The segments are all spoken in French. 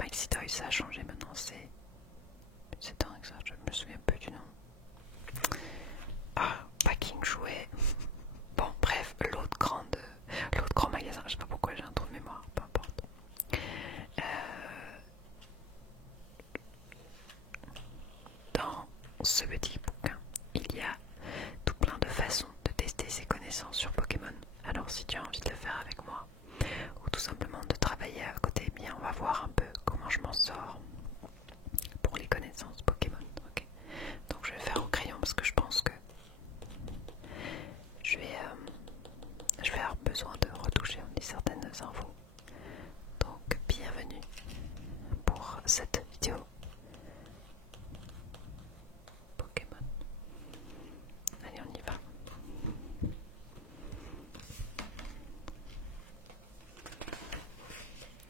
Maxi Toy, ça a changé maintenant, c'est dingue ça, je me souviens peu du nom. Ah, Packing Jouet. Bon, bref, l'autre grand magasin, je sais pas pourquoi j'ai un trou de mémoire, peu importe. Dans ce petit bouquin, il y a tout plein de façons de tester ses connaissances sur Pokémon. Alors si tu as envie de le faire avec moi, ou tout simplement de travailler à côté, eh bien on va voir un peu comment je m'en sors pour les connaissances Pokémon. Okay. Donc je vais faire au crayon parce que je pense que je vais avoir besoin de retoucher certaines infos. Donc bienvenue pour cette vidéo Pokémon. Allez, on y va.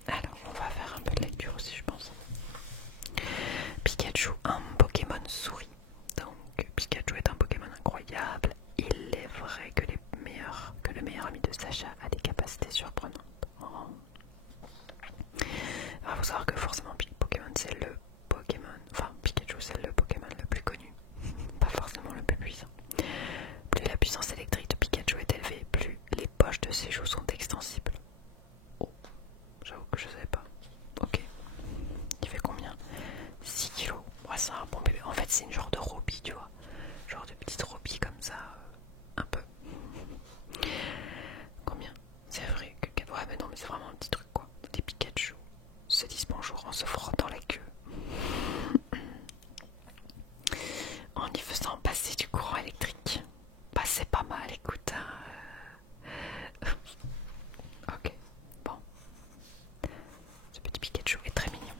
Alors, on va faire un peu de lecture aussi, je pense. Pikachu, un Pokémon souris. Donc, Pikachu est un Pokémon incroyable. Il est vrai que le meilleur ami de Sacha a des capacités surprenantes. Oh. Alors, faut savoir que forcément, Pokémon c'est le Pokémon. Enfin, Pikachu c'est le Pokémon le plus connu. Pas forcément le plus puissant. Plus la puissance électrique de Pikachu est élevée, plus les poches de ses joues sont extensibles. Oh, j'avoue que je savais pas. Ok. Il fait combien? 6 kilos. Ouais, c'est un bon bébé. En fait, c'est une genre de robie, tu vois. Genre de petite robie comme ça. Un peu. Combien? C'est vrai que... Ouais, mais non, mais c'est vraiment un petit truc, quoi. Des Pikachu se disent bonjour en se frottant la queue. En y faisant passer du courant électrique. Bah, c'est pas mal, écoute. Ok, bon. Ce petit Pikachu est très mignon.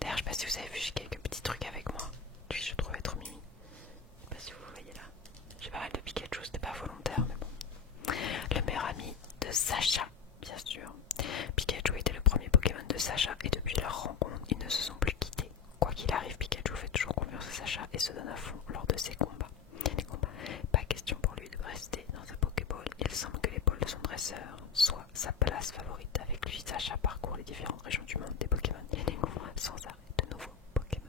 D'ailleurs, je sais pas si vous avez vu, j'ai quelques petits trucs avec moi. Lui, je trouve être mimi. Je sais pas si vous voyez là. J'ai pas mal de Pikachu, c'était pas volontaire, mais bon. Le meilleur ami de Sacha, bien sûr. Pikachu était le premier Pokémon de Sacha et depuis leur rencontre, ils ne se sont plus quittés. Quoi qu'il arrive, Pikachu fait toujours confiance à Sacha et se donne à fond lors de ses combats. Pas question pour lui de rester dans sa Pokéball. Il semble que l'épaule de son dresseur soit sa place favorite. Avec lui, Sacha parcourt les différentes régions du monde des Pokémon et découvre sans arrêt de nouveaux Pokémon.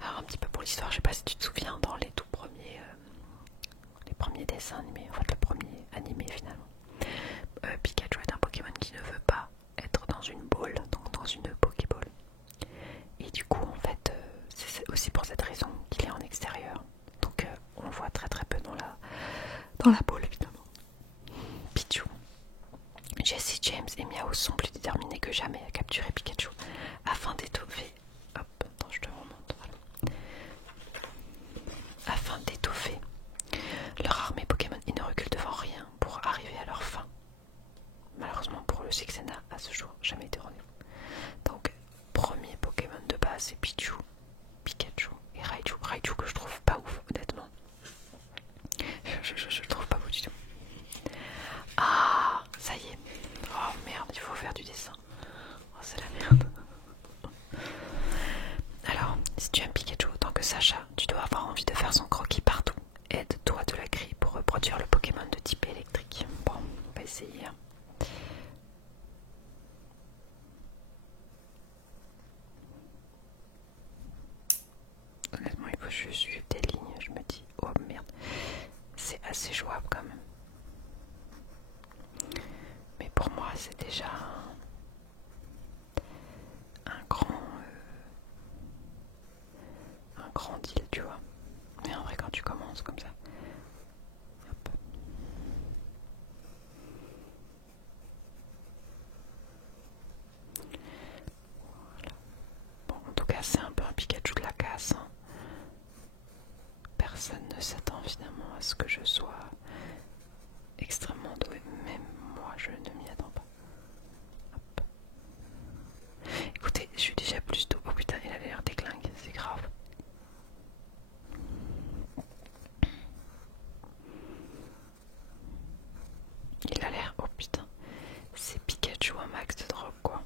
Alors un petit peu pour l'histoire, je sais pas si tu te souviens dans les tout premiers, les premiers dessins animés, en fait le premier animé finalement. Pikachu est un Pokémon qui ne veut pas être dans une boule, donc dans une Pokéball. Et du coup, en fait, c'est aussi pour cette raison qu'il est en extérieur. Donc, on le voit très très peu dans la boule, évidemment. Pichu. Jesse, James et Miao sont plus déterminés que jamais à capturer Pikachu afin d'étoffer. Hop, attends, je te remonte. Voilà. Afin d'étoffer leur armée Pokémon, ils ne reculent devant rien pour arriver à leur fin. Malheureusement pour eux, c'est que ça n'a à ce jour jamais été rendu. Donc, premier Pokémon de base, c'est Pichu, Pikachu et Raichu. Raichu que je trouve pas ouf, honnêtement. Je le trouve pas beau du tout. Ah, ça y est. Oh merde, il faut faire du dessin. Oh, c'est la merde. Alors, si tu aimes Pikachu autant que Sacha, tu dois avoir envie de faire son croquis partout. Aide-toi de la grille pour reproduire le Pokémon de type électrique. Bon, on va essayer. Honnêtement, il faut que je suive des lignes. Je me dis, oh merde, c'est assez jouable quand même. Mais pour moi, c'est déjà un grand deal, tu vois. Mais en vrai, quand tu commences comme ça, hop. Voilà. Bon, en tout cas, c'est un peu un Pikachu de la casse. Hein. Personne ne s'attend finalement à ce que je sois extrêmement doué. Même moi, je ne m'y attends pas. Hop. Écoutez, je suis déjà plus doué. Oh putain, il a l'air déclingue, c'est grave. Il a l'air, oh putain, c'est Pikachu un max de drop quoi.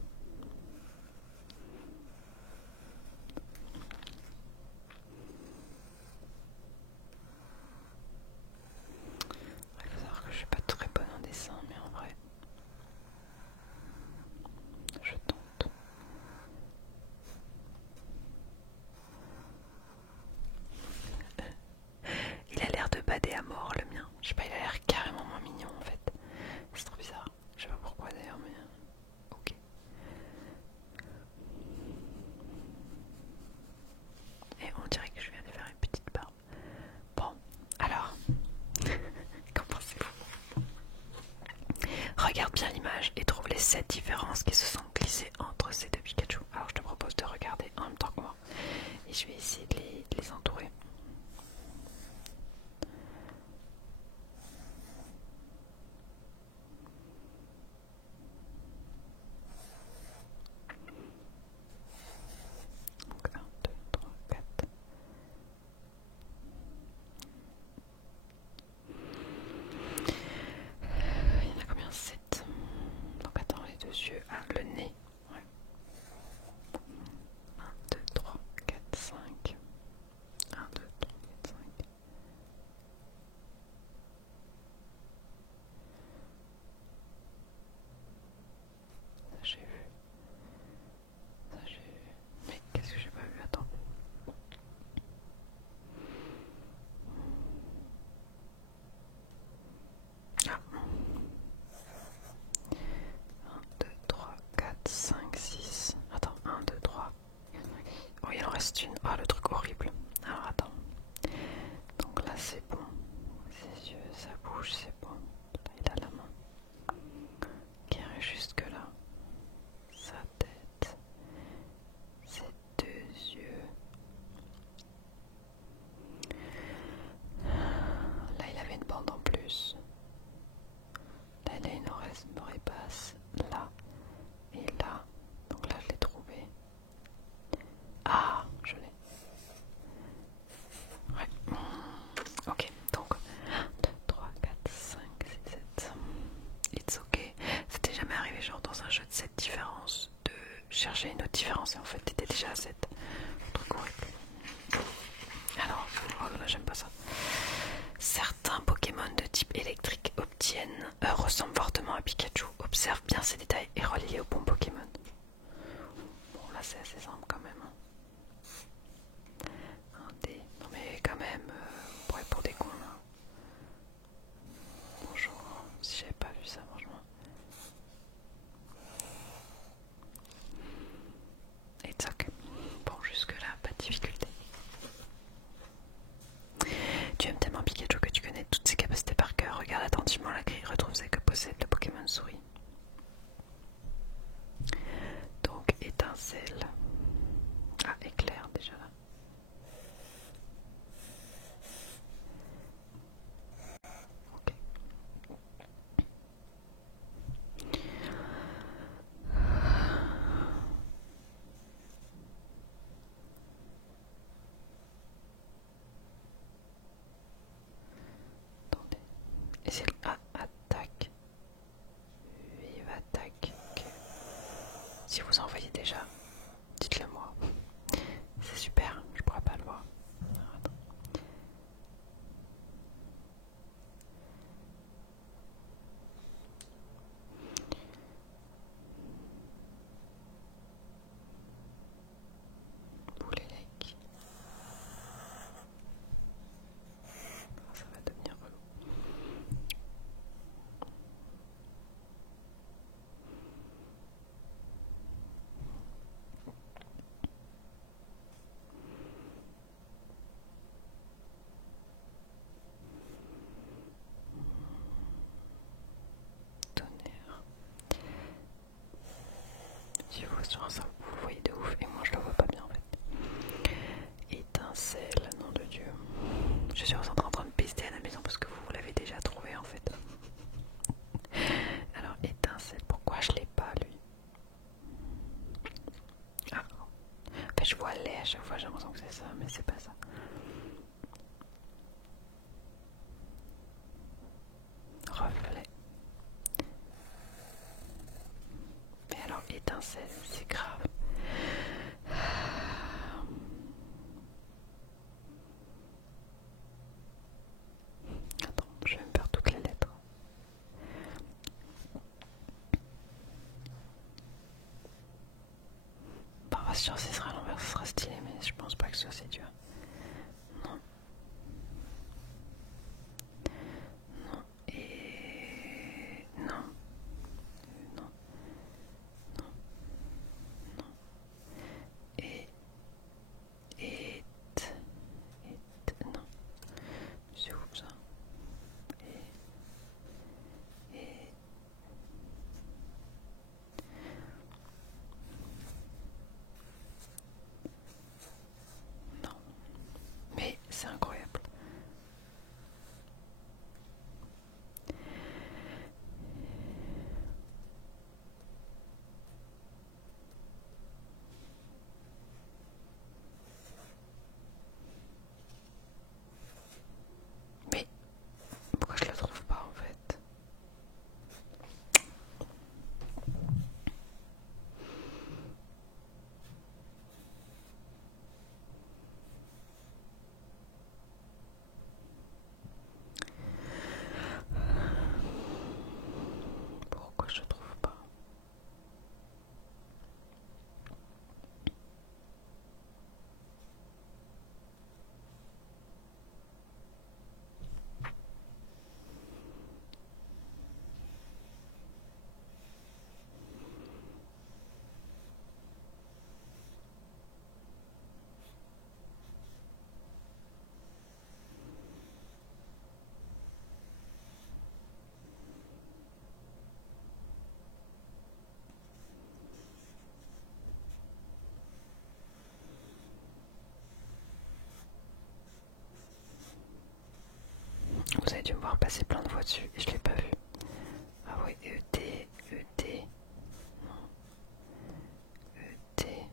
Il faut savoir que je suis pas très bonne en dessin, mais en vrai, à mort le mien. Je sais pas, il a l'air carrément moins mignon en fait. C'est trop bizarre. Je sais pas pourquoi d'ailleurs, mais ok. Et on dirait que je viens de faire une petite barbe. Bon, alors, qu'en pensez-vous? Regarde bien l'image et trouve les 7 différences qui se sont glissées entre ces deux Pikachu. Alors je te propose de regarder en même temps que moi. Et je vais essayer de les entourer. Donc 1, 2, 3, 4. Il y en a combien? 7. Donc attends, les deux yeux. Ah, le nez. Ouais. 1, 2, 3, 4, 5. 1, 2, 3, 4, 5. Ça j'ai vu. Ça j'ai vu. Mais qu'est-ce que j'ai pas vu? Attends. Ah. 1, 2, 3, 4, 5, 6. Attends, 1, 2, 3. Oh, il en reste une. Ah, le truc horrible. Alors, attends. Donc là, c'est bon. Ses yeux, sa bouche, c'est bon. Là, il a la main qui irait jusque là. Sa tête. Ses deux yeux. Là, il avait une bande en plus. Là, il a une oreille basse. Là. Et là. Donc là, je l'ai trouvé. Ah, je l'ai. Ouais. Ok, donc 1, 2, 3, 4, 5, 6, 7. It's ok. C'était jamais arrivé, genre dans un jeu de 7 différences, de chercher une autre différence et en fait t'étais déjà à 7. Truc horrible. Alors, oh là, j'aime pas ça. Certains Pokémon de type électrique ressemblent fortement à Pikachu. Observe bien ces détails et relie-les au bon Pokémon. Bon, là c'est assez simple quand même. Un dé. Non mais quand même, on pourrait pour des cons là. Bonjour, si j'avais pas vu ça, franchement. It's ok. Bon, jusque-là, pas de difficulté. Tu aimes tellement Pikachu que tu connais toutes ses capacités par cœur. Regarde attentivement la grille, retrouve ce que possède le Pokémon souris. Donc, étincelle. Ah, éclair déjà là. Ok. Attendez. Et c'est le attaque. Vive attaque. Okay. Si vous en voyez déjà, dites-le moi. C'est super, je pourrais pas le voir. Alors, attends. Boulélec. Ça va devenir relou. Tonnerre. Si vous sur ça, vous le voyez de ouf et moi je le vois pas bien en fait. Étincelle, nom de Dieu. Je suis en train de pester à la maison parce que vous l'avez déjà trouvé en fait. Alors étincelle, pourquoi je l'ai pas lui? Ah, en fait je vois lait à chaque fois, j'ai l'impression que c'est ça, mais c'est pas ça. Reflet. Mais alors étincelle, c'est grave. Attends, je vais me faire toutes les lettres. Parfois si ce sera à l'envers, ce sera stylé, mais je pense pas que ce soit si dur. Non. Vous avez dû me voir passer plein de fois dessus et je l'ai pas vu. Ah oui, ET, ET, non, ET, ET.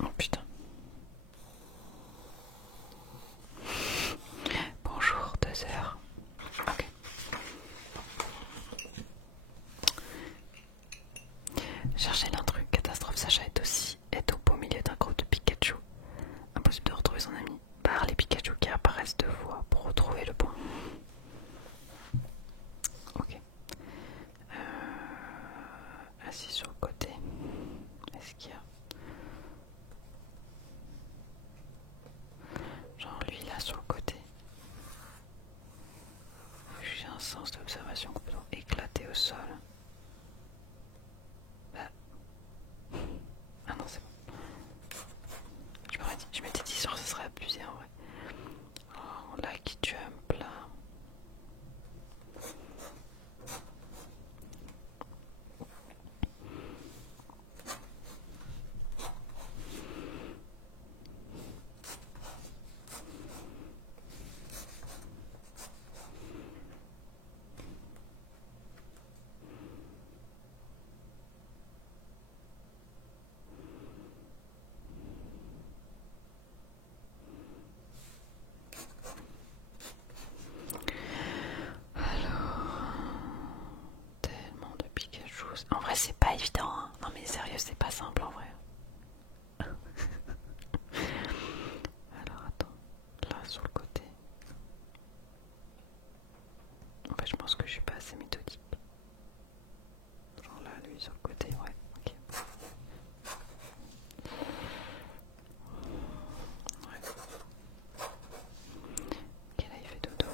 Oh putain. Bonjour, 2 heures. Ok. Cherchez l'intrus. Catastrophe, Sacha est au beau milieu d'un groupe de Pikachu. Impossible de retrouver son ami. Barre les Pikachu qui apparaissent 2 fois pour retrouver le point. Ok. Assis sur le côté. Est-ce qu'il y a... Genre lui là sur le côté. J'ai un sens d'observation complètement éclaté au sol. Bah. Ah non, c'est bon. Je m'étais dit genre ce serait abusé en vrai. Oh, là qui jump là. Tellement de Pikachu. En vrai c'est pas évident hein. Non mais sérieux c'est pas simple en vrai. Alors attends. Là sur le côté. En fait je pense que je suis pas assez méthodique. Genre là lui sur le côté ouais. Ok. Ouais. Ok là il fait dodo.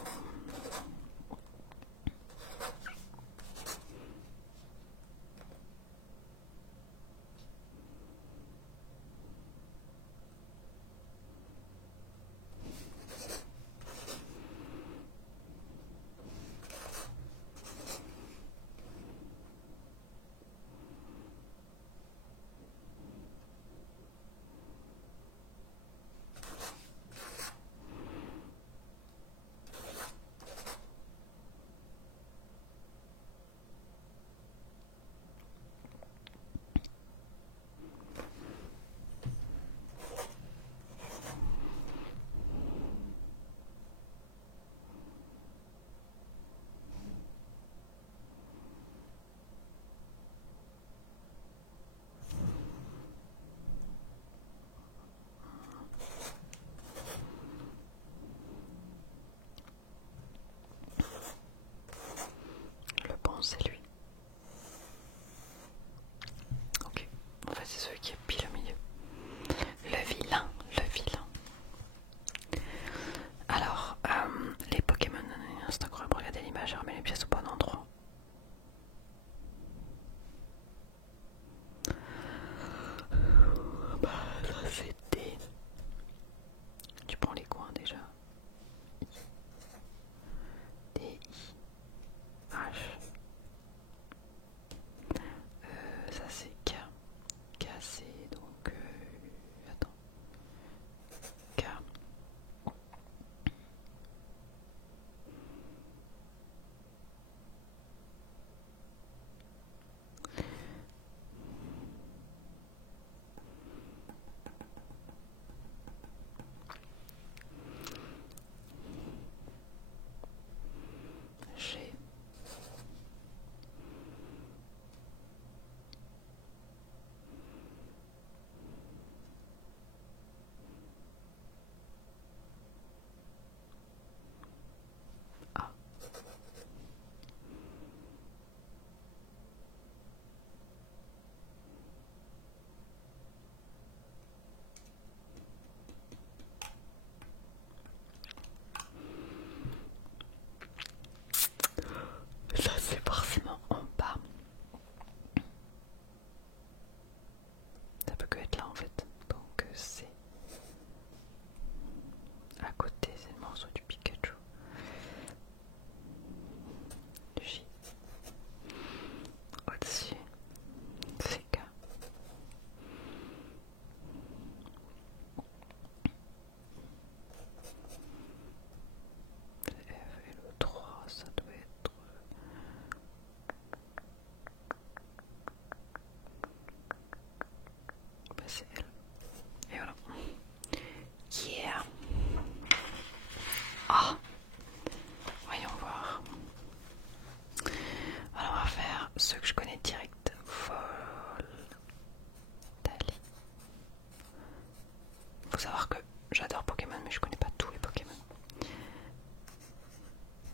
Faut savoir que j'adore Pokémon, mais je connais pas tous les Pokémon.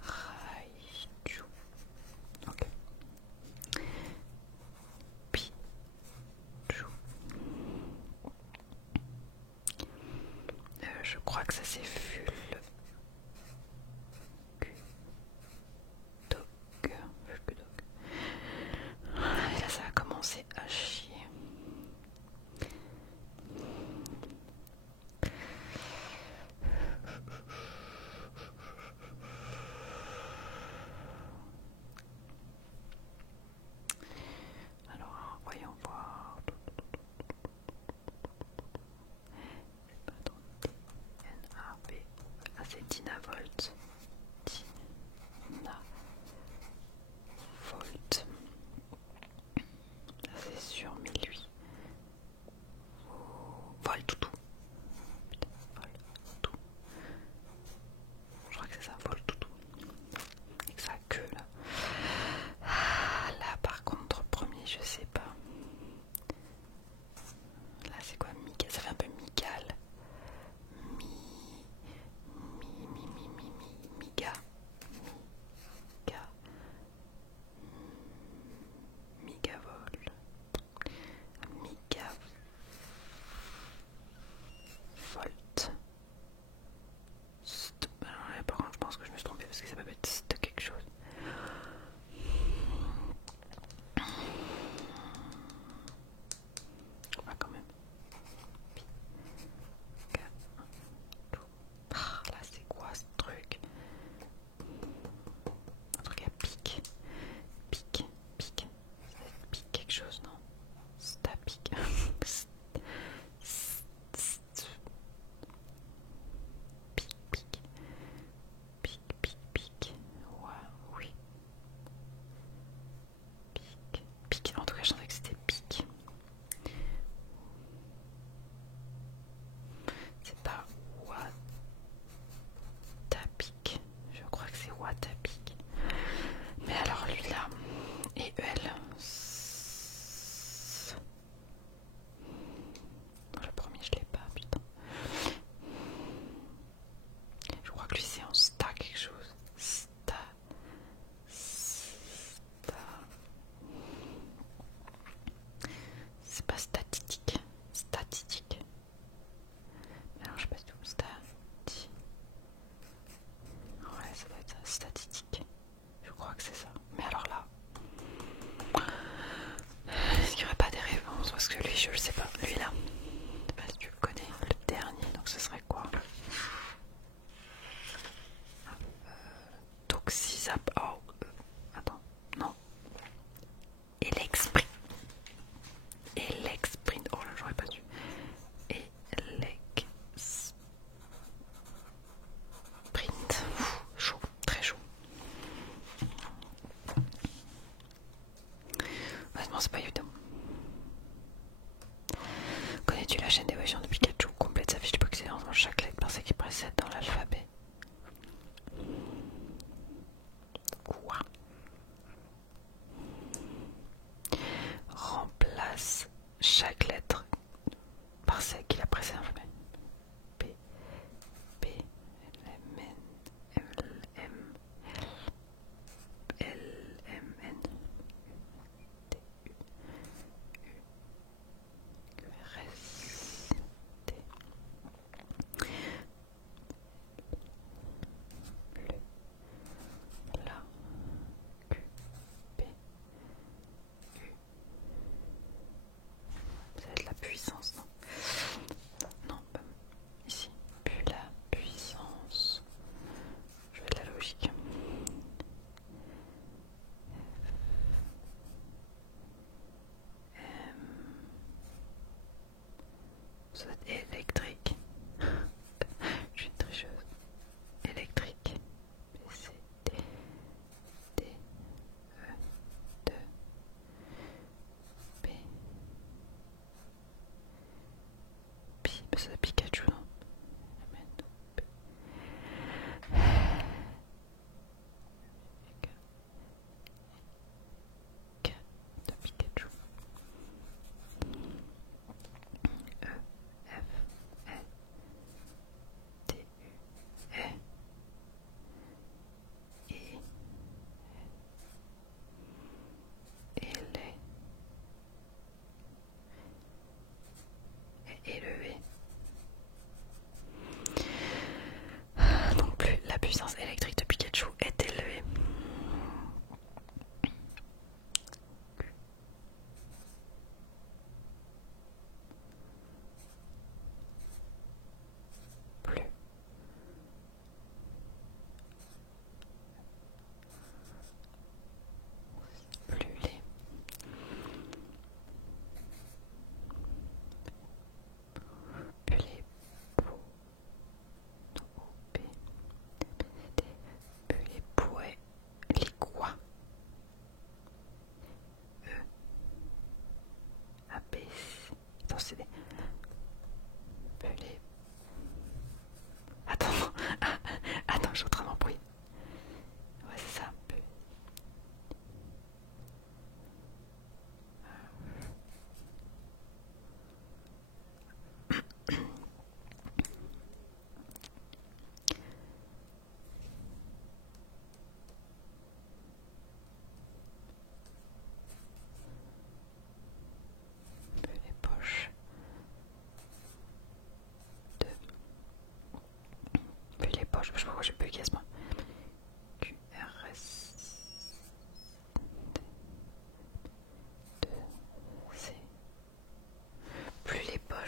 Raichu. Ok. Pichu. Je crois que ça c'est Ful. Fulgudog. Et là ça a commencé à chier. Alors, voyons voir. N-A-B. Ah, c'est Dynavolt. Dynavolt. Ça c'est sûr, mais lui. Voltoutou. Putain, Voltoutou. Je crois que c'est ça, Voltoutou. Avec sa queue là. Ah, là par contre, premier, je sais pas. Là c'est quoi Mika? Ça fait un peu Mical. Miga. Miga. Migavol. Migavolt. Par contre, je pense que je me suis trompée parce que ça peut être de quelque chose. Ouais, quand même. Ah, là, c'est quoi ce truc? Un truc à pic. Pic. Pic. Pic quelque chose, non? Stapic. Pic, pic. Pic, pic, pic. Ouais, oui. Pic. Pic. En tout cas, je sentais que c'était pic. C'est pas Watapic. Je crois que c'est Watapic. Mais alors lui là, et elle, le premier je l'ai pas, putain. Je crois que lui c'est en sta quelque chose. Sta. C'est pas statistique. Statistique. Alors je sais pas du tout. Ouais, ça doit être ça. Statistique. Je crois que c'est ça. Mais alors là, est-ce qu'il n'y aurait pas des réponses? Parce que lui, je le sais pas. Lui là, je sais pas si tu le connais. Le dernier, donc ce serait quoi? Toxizap. Oh, attends, non. Elexprint. Elexprint. Oh là, j'aurais pas dû. Elexprint. Chaud, très chaud. Honnêtement, c'est pas évident. Connais-tu la chaîne d'évolution de Pikachu? Complète sa fiche de Pokémon dans chaque lettre par ce qui précède dans l'alphabet. Quoi? Remplace chaque lettre par celle qui la précède dans l'alphabet. P, P, L, M, N, L, M, L, M, N, T, U, Q, R, S.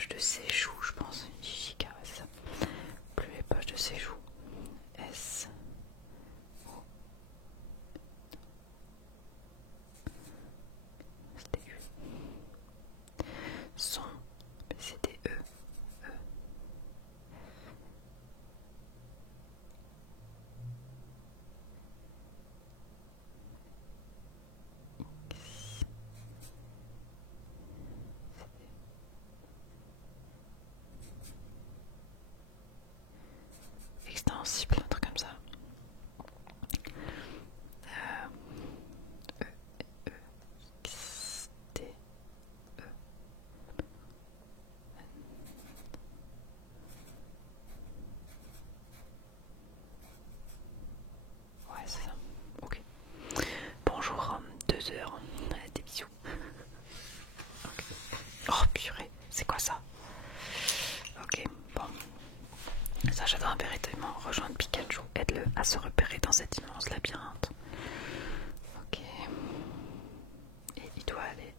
poches de ses joues, je pense. Chica, c'est ça. Plus les poches de ses joues. S. O. C'était U. Son. C'était E. E. X. Extensible, un truc comme ça. E, E, X, T, E. Ouais, c'est ça. Ok. Bonjour, 2 heures. Des bisous. Okay. Oh purée, c'est quoi ça? Ok, bon. Sacha doit impérativement rejoindre Pikachu. Aide-le à se repérer dans cet immense labyrinthe. Ok. Et il doit aller.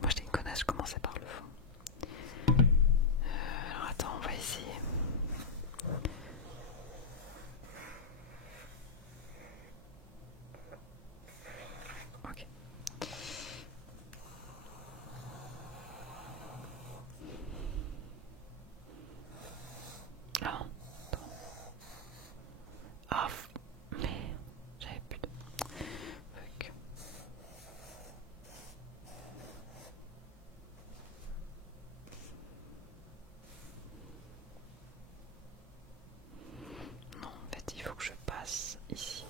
Moi j'étais une connasse, je commençais par le fond. Alors attends, on va essayer. Ok. Ah, attends. Ah, mais j'avais plus de. Fuck. Non, en fait, il faut que je passe ici.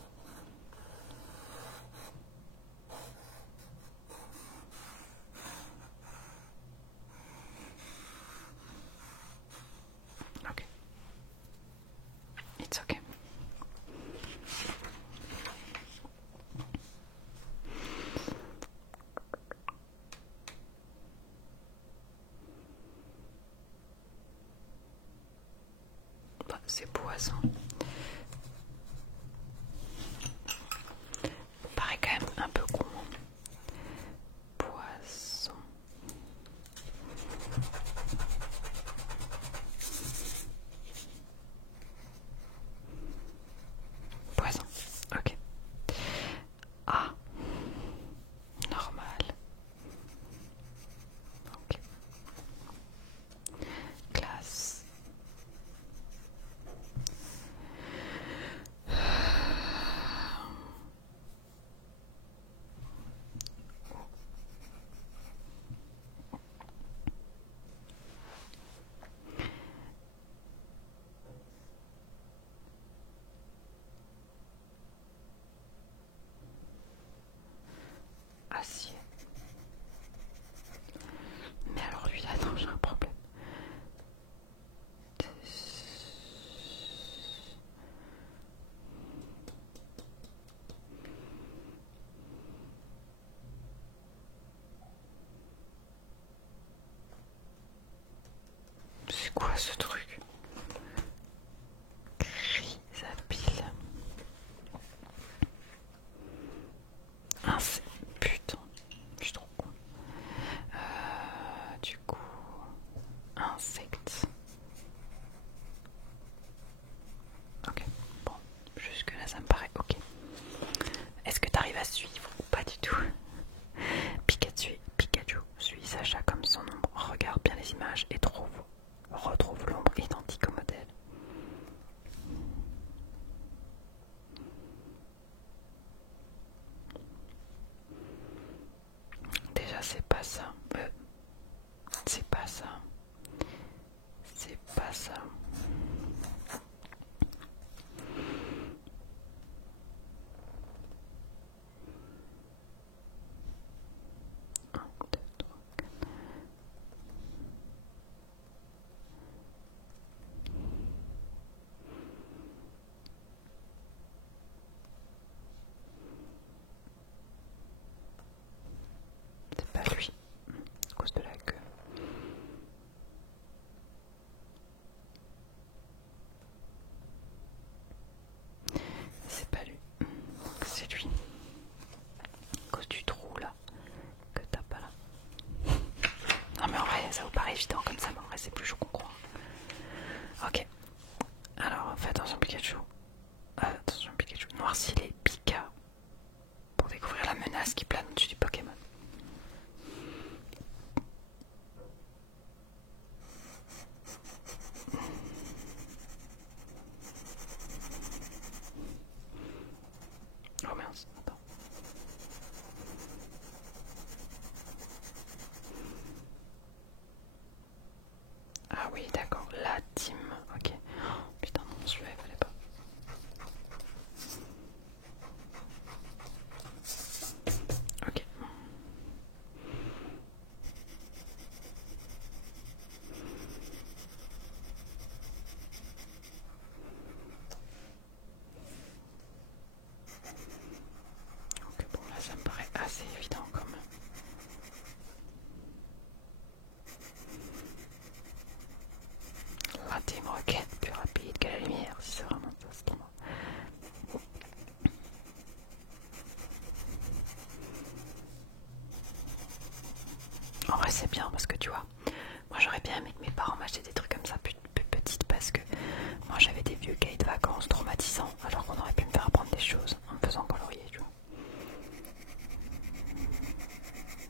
Ok. It's okay. Bah, c'est poison. Paraît quand même un peu con. Poisson. Poison. Ok. Ah. Normal. Ok. Classe. Acier. Mais alors lui, attends, j'ai un problème. C'est quoi ce truc? Chrysapile. Ah, putain, je suis trop con. Du coup, insecte. Ok, bon, jusque là ça me paraît ok. Est-ce que tu arrives à suivre ou pas du tout? Pikachu suit Sacha comme son ombre, regarde bien les images et retrouve l'ombre identique au modèle. Déjà c'est pas ça. C'est pas ça. C'est pas ça. Un, deux, trois, quatre. C'est pas lui, à cause de la queue. C'est pas lui, c'est lui. À cause du trou là, que t'as pas là. Non mais en vrai, ça vous paraît évident comme ça, mais en vrai c'est plus chaud qu'on croit. Ok. Alors, fais attention Pikachu. Attention Pikachu. Noircis les Pika pour découvrir la menace qui plane au-dessus du Pokémon. Oh mince, attends. Ah oui, d'accord, la team, ok. Oh, putain, non, celui-là, il fallait pas. Ok. Ok, bon, là, ça me paraît assez évident quand même. La team Rocket, plus rapide que la lumière, si c'est vraiment ça, c'est moi. En vrai, c'est bien parce que tu vois, moi j'aurais bien aimé que mes parents m'achetaient des trucs comme ça plus petites parce que moi j'avais des vieux cahiers de vacances traumatisants alors qu'on aurait pu me faire apprendre des choses en me faisant colorier, tu vois.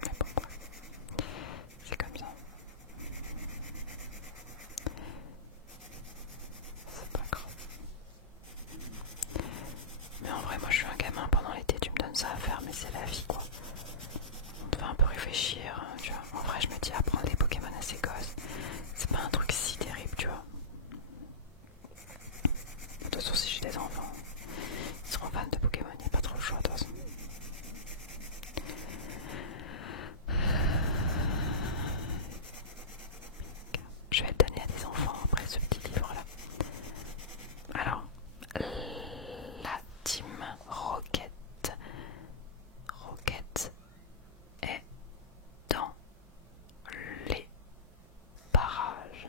Mais bon, bref, c'est comme ça. C'est pas grave. Mais en vrai, moi je suis un gamin pendant l'été, tu me donnes ça à faire, mais c'est la vie quoi. On te fait un peu réfléchir, tu vois. En vrai, je me dis apprendre des Pokémon à ses gosses, c'est pas un truc si terrible, tu vois. De toute façon, si j'ai des enfants, ils seront fans de Pokémon, il n'y a pas trop le choix de toute façon. Je vais le donner à des enfants après ce petit livre là. Alors, la team Rocket est dans les parages.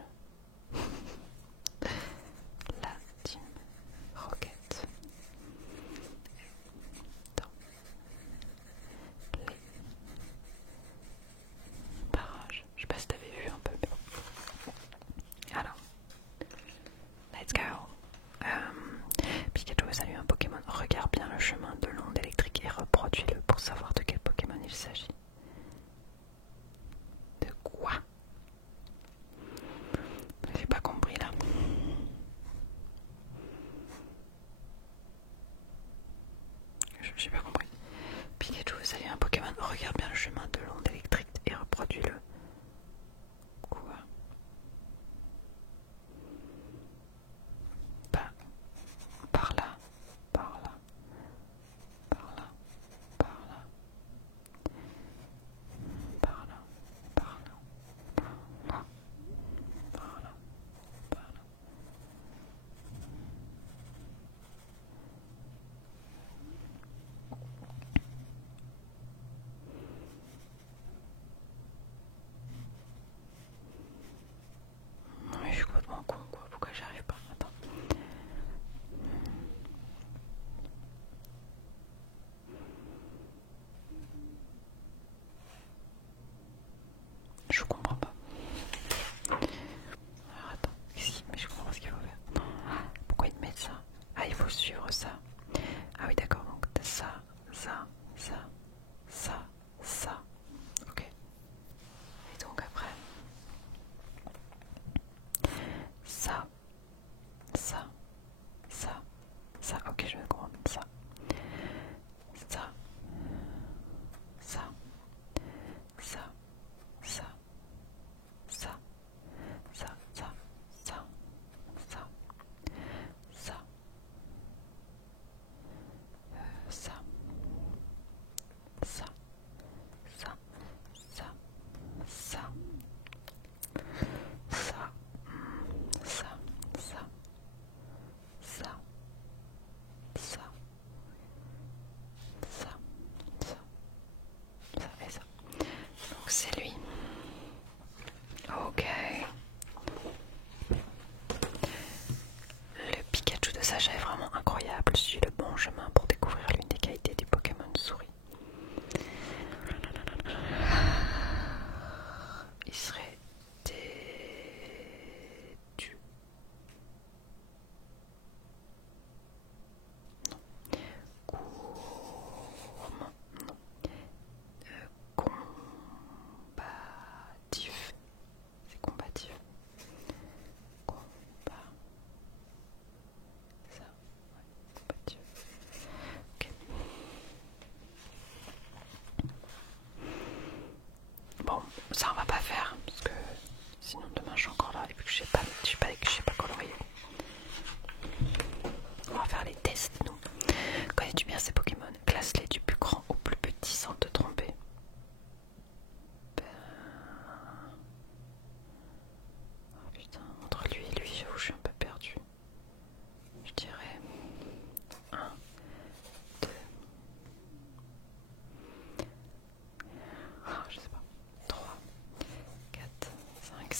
La team Rocket est dans les parages. Je sais pas si t'avais vu un peu. Alors, let's go. Pikachu salue un Pokémon. Regarde bien le chemin de l'onde électrique et reproduis-le pour savoir de quel Pokémon il s'agit. De quoi? J'ai pas compris là. J'ai pas compris. Pikachu salue un Pokémon. Regarde bien le chemin de l'onde électrique et reproduis-le. Quoi? Pas par là, par là, par là, par là, par là, par là, par là, par là, par là.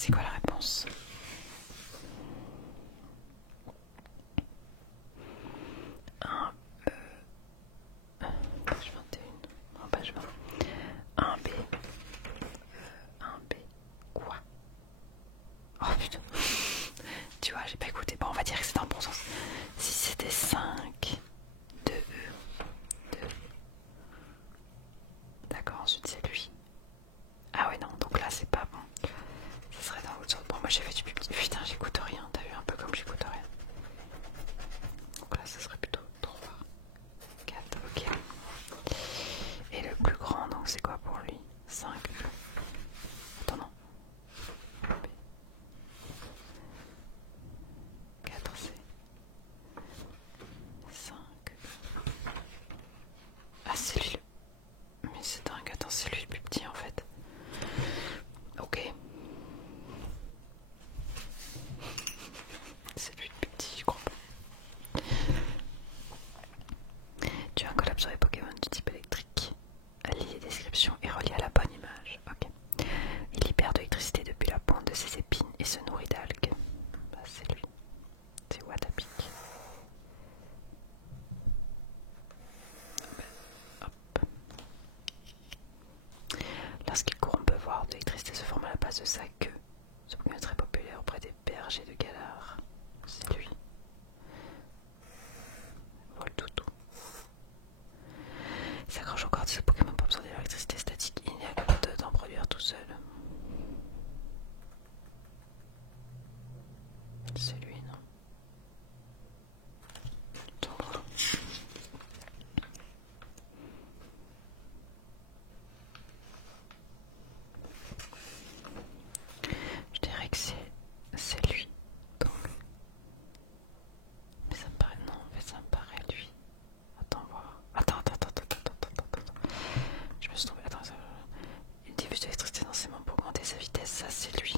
C'est quoi la réponse? Page 21. Non, page 20. 1B. 1B. Quoi? Oh putain. Tu vois, j'ai pas écouté. Bon, on va dire que c'est dans le bon sens. Si c'était 5, 2E, 2. D'accord, ensuite c'est lui. Ah ouais, non, donc là c'est pas bon. Ça serait dans l'autre sens. Bon, moi j'ai fait du public. Putain, j'écoute rien. T'as vu un peu comme j'écoute rien. Donc là, ça serait plutôt 3, 4, ok. Et le plus grand, donc c'est quoi pour lui? 5. Attends, non. 4C. 5. Ah, c'est lui. Mais c'est dingue, attends, c'est lui le plus petit en fait. Ok. C'est lui le plus petit, je crois pas. Tu as un collab sur les Pokémon du type électrique. Lis les descriptions et relie à la bonne image. Ok. Il libère de l'électricité depuis la pointe de ses épines et se nourrit d'algues. Bah, c'est lui. C'est Watapic. Hop. Lorsqu'il court, on peut voir de l'électricité se forme à la base de sa queue. Ce Pokémon est très populaire auprès des bergers de Galar. C'est lui. Voltoutou. Il s'accroche encore de ce Pokémon pour absorber l'électricité statique. Il n'y a capable d'en produire tout seul. C'est lui, non? Attends. Je dirais que c'est lui. Donc. Mais ça me paraît. Non, en fait, ça me paraît lui. Attends, voir. Attends. Je me suis trompée. Attends, il diffuse de l'électricité dans ses mains pour augmenter sa vitesse. Ça, c'est lui.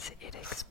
C'est Elex.